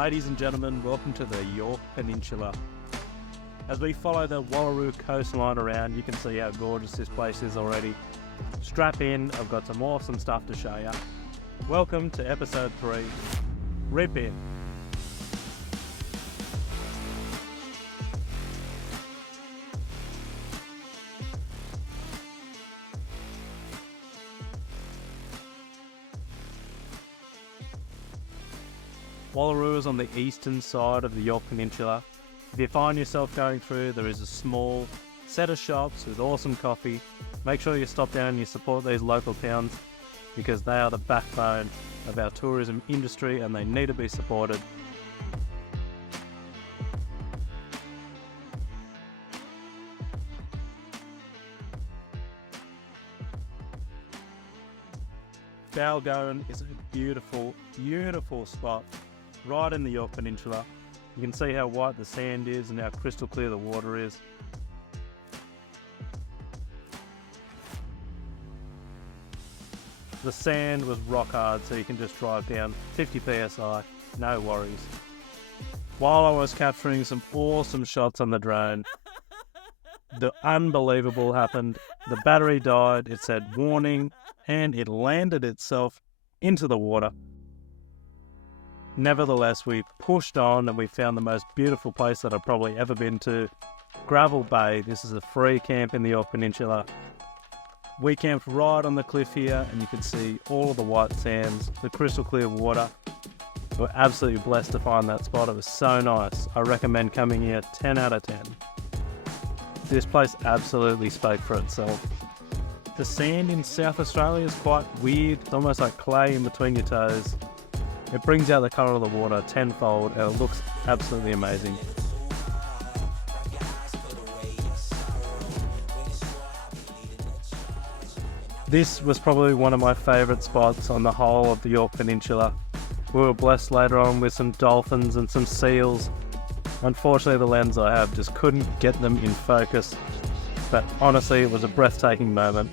Ladies and gentlemen, welcome to the Yorke Peninsula. As we follow the Wallaroo coastline around, you can see how gorgeous this place is already. Strap in, I've got some awesome stuff to show you. Welcome to episode 3, Rip In. Wallaroo is on the eastern side of the Yorke Peninsula. If you find yourself going through, there is a small set of shops with awesome coffee. Make sure you stop down and you support these local towns because they are the backbone of our tourism industry and they need to be supported. Balgone is a beautiful, beautiful spot right in the Yorke Peninsula. You can see how white the sand is and how crystal clear the water is. The sand was rock hard, so you can just drive down 50 psi, no worries. While I was capturing some awesome shots on the drone, the unbelievable happened. The battery died, it said warning, and it landed itself into the water. Nevertheless, we pushed on and we found the most beautiful place that I've probably ever been to. Gravel Bay. This is a free camp in the Yorke Peninsula. We camped right on the cliff here and you can see all of the white sands, the crystal clear water. We're absolutely blessed to find that spot. It was so nice. I recommend coming here 10 out of 10. This place absolutely spoke for itself. The sand in South Australia is quite weird. It's almost like clay in between your toes. It brings out the colour of the water tenfold and it looks absolutely amazing. This was probably one of my favourite spots on the whole of the Yorke Peninsula. We were blessed later on with some dolphins and some seals. Unfortunately the lens I have just couldn't get them in focus, but honestly it was a breathtaking moment.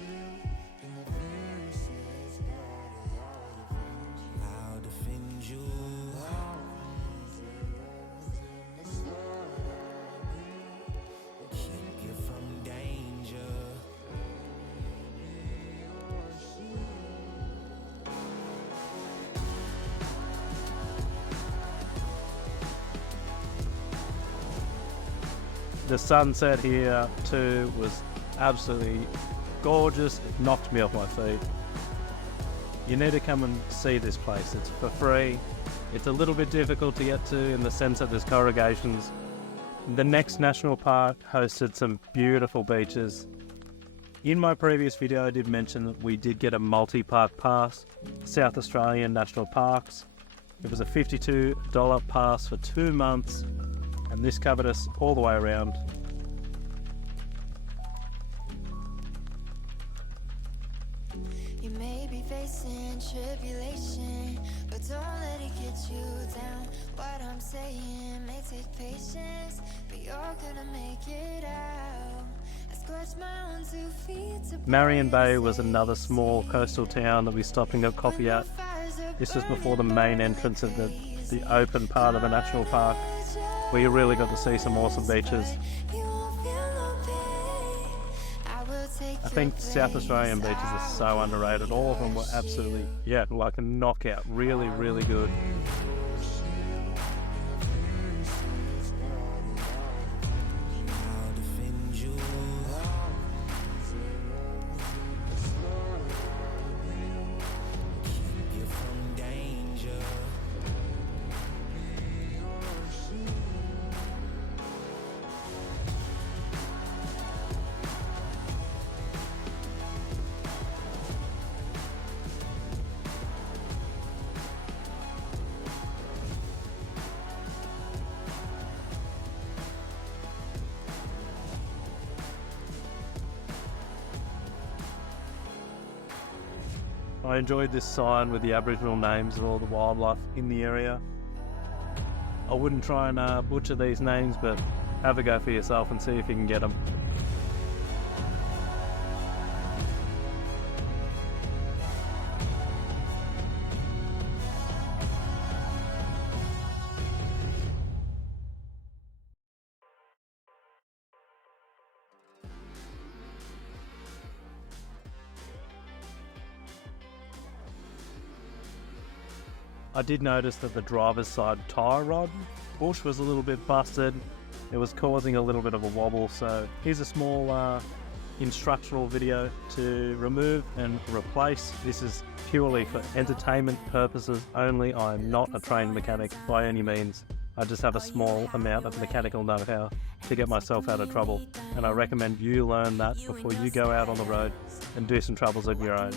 The sunset here too was absolutely gorgeous. It knocked me off my feet. You need to come and see this place. It's for free. It's a little bit difficult to get to in the sense that there's corrugations. The next national park hosted some beautiful beaches. In my previous video I did mention that we did get a multi-park pass, South Australian National Parks. It was a $52 pass for 2 months. And this covered us all the way around. You may be facing tribulation, but don't let it get you down. What I'm saying may take patience, but you're gonna make it out. I scratch my own 2 feet. Marion Bay was another small coastal town that we stopped and got coffee at. This was before the main entrance of the open part of the national park. We really got to see some awesome beaches. I think South Australian beaches are so underrated. All of them were absolutely, like a knockout. Really, really good. I enjoyed this sign with the Aboriginal names of all the wildlife in the area. I wouldn't try and butcher these names, but have a go for yourself and see if you can get them. I did notice that the driver's side tyre rod bush was a little bit busted. It was causing a little bit of a wobble, so here's a small instructional video to remove and replace. This is purely for entertainment purposes only. I'm not a trained mechanic by any means. I just have a small amount of mechanical know-how to get myself out of trouble, and I recommend you learn that before you go out on the road and do some troubles of your own.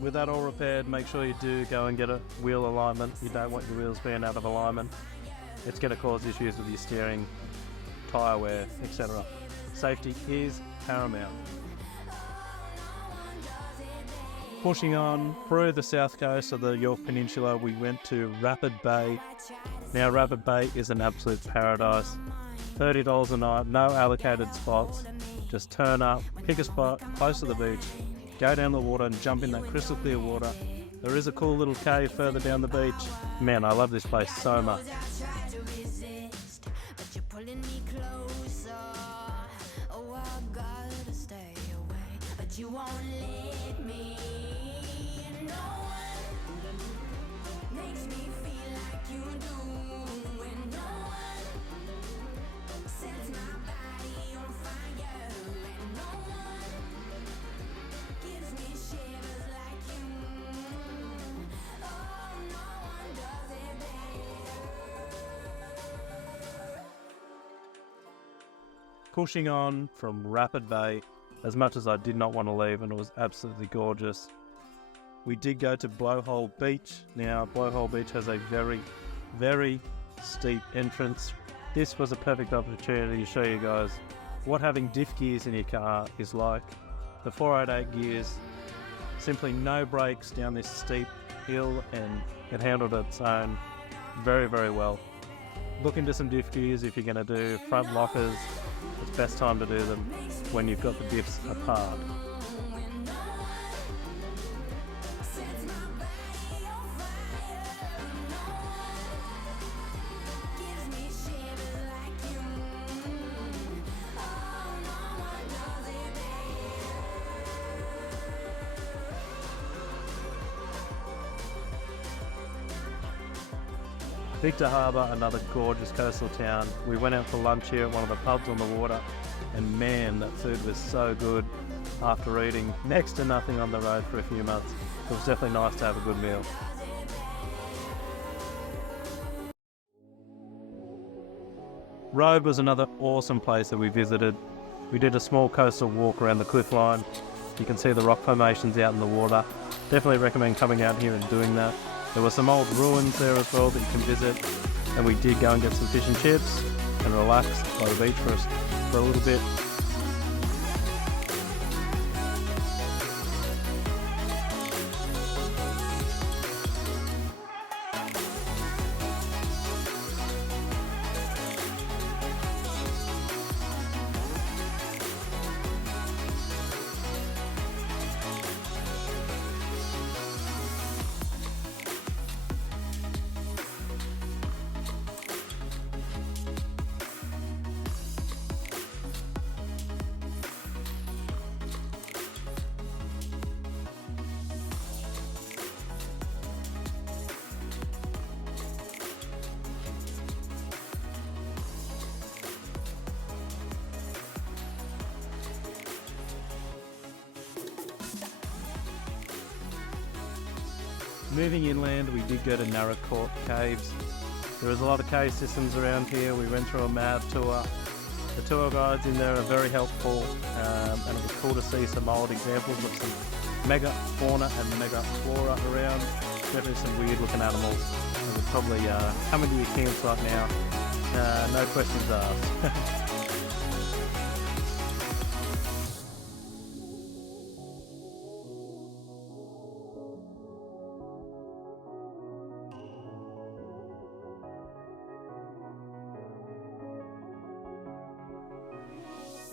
With that all repaired, make sure you do go and get a wheel alignment. You don't want your wheels being out of alignment. It's going to cause issues with your steering, tyre wear, etc. Safety is paramount. Pushing on through the south coast of the Yorke Peninsula, we went to Rapid Bay. Now Rapid Bay is an absolute paradise. $30 a night, no allocated spots. Just turn up, pick a spot close to the beach, go down the water and jump in that crystal clear water. There is a cool little cave further down the beach. Man, I love this place so much. Pushing on from Rapid Bay, as much as I did not want to leave, and it was absolutely gorgeous. We did go to Blowhole Beach. Now, Blowhole Beach has a very, very steep entrance. This was a perfect opportunity to show you guys what having diff gears in your car is like. The 488 gears, simply no brakes down this steep hill, and it handled its own very, very well. Look into some diff gears if you're going to do front lockers. It's best time to do them when you've got the diffs apart. Victor Harbour, another gorgeous coastal town. We went out for lunch here at one of the pubs on the water, and man, that food was so good after eating next to nothing on the road for a few months. It was definitely nice to have a good meal. Road was another awesome place that we visited. We did a small coastal walk around the cliff line. You can see the rock formations out in the water. Definitely recommend coming out here and doing that. There were some old ruins there as well that you can visit, and we did go and get some fish and chips and relax by the beach for a little bit. Moving inland, we did go to Narracourt Caves. There is a lot of cave systems around here. We went through a mad tour. The tour guides in there are very helpful, and it was cool to see some old examples of some mega fauna and mega flora around. Definitely some weird looking animals that would probably come into your campsite now. No questions asked.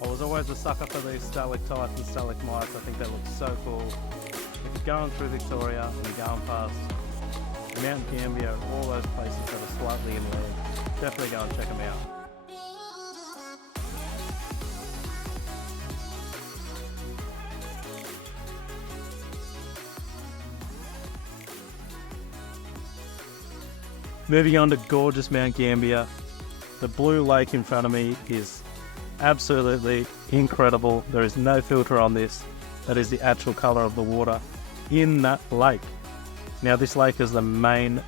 I was always a sucker for these stalactites and stalagmites. I think they look so cool. If going through Victoria and you're going past Mount Gambier and all those places that are slightly inland, definitely go and check them out. Moving on to gorgeous Mount Gambier. The blue lake in front of me is absolutely incredible. There is no filter on this. That is the actual colour of the water in that lake. Now this lake is the main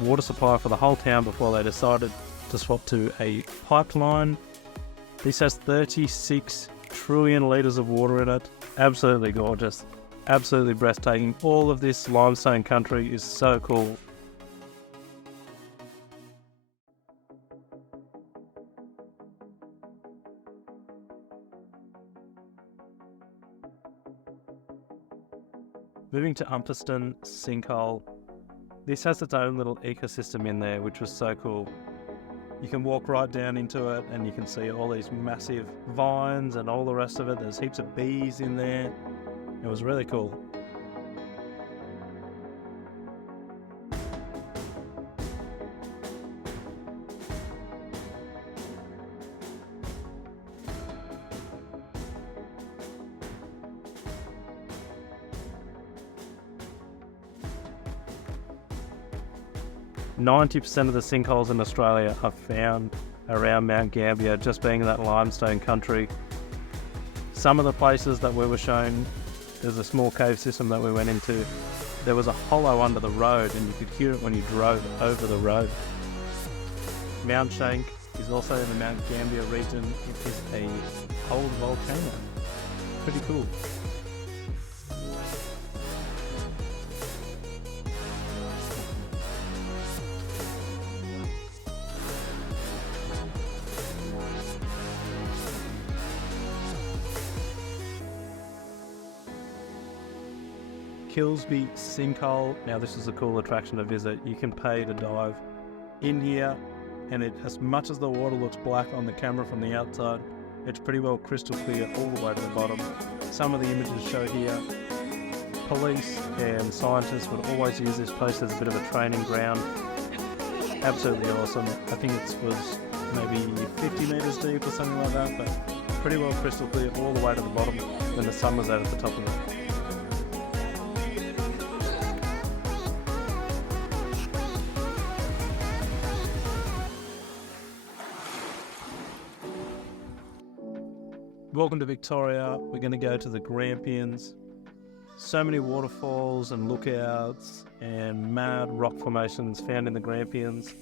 water supply for the whole town before they decided to swap to a pipeline. This has 36 trillion litres of water in it. Absolutely gorgeous. Absolutely breathtaking. All of this limestone country is so cool. Moving to Umpiston Sinkhole. This has its own little ecosystem in there, which was so cool. You can walk right down into it and you can see all these massive vines and all the rest of it. There's heaps of bees in there. It was really cool. %90 of the sinkholes in Australia are found around Mount Gambier, just being that limestone country. Some of the places that we were shown, there's a small cave system that we went into. There was a hollow under the road and you could hear it when you drove over the road. Mount Shank is also in the Mount Gambier region. It is a old volcano. Pretty cool. Kilsby Sinkhole. Now this is a cool attraction to visit. You can pay to dive in here, and as much as the water looks black on the camera from the outside, it's pretty well crystal clear all the way to the bottom. Some of the images show here. Police and scientists would always use this place as a bit of a training ground. Absolutely awesome. I think it was maybe 50 metres deep or something like that, but pretty well crystal clear all the way to the bottom when the sun was out at the top of it. Welcome to Victoria. We're going to go to the Grampians. So many waterfalls and lookouts and mad rock formations found in the Grampians.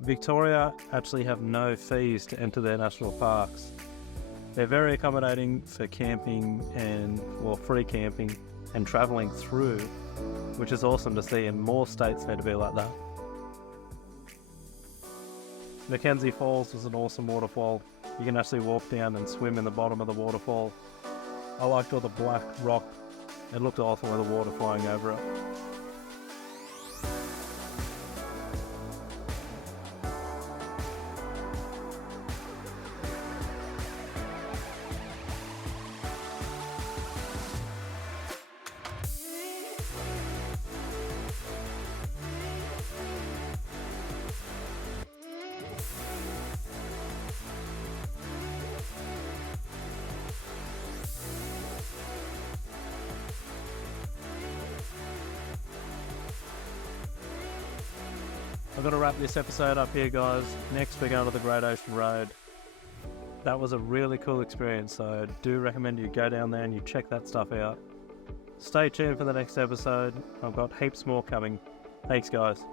Victoria actually have no fees to enter their national parks. They're very accommodating for camping and free camping and travelling through, which is awesome to see, and more states need to be like that. Mackenzie Falls was an awesome waterfall. You can actually walk down and swim in the bottom of the waterfall. I liked all the black rock. It looked awesome with the water flowing over it. I've got to wrap this episode up here, guys. Next we're going to the Great Ocean Road. That was a really cool experience, so I do recommend you go down there and you check that stuff out. Stay tuned for the next episode. I've got heaps more coming. Thanks, guys.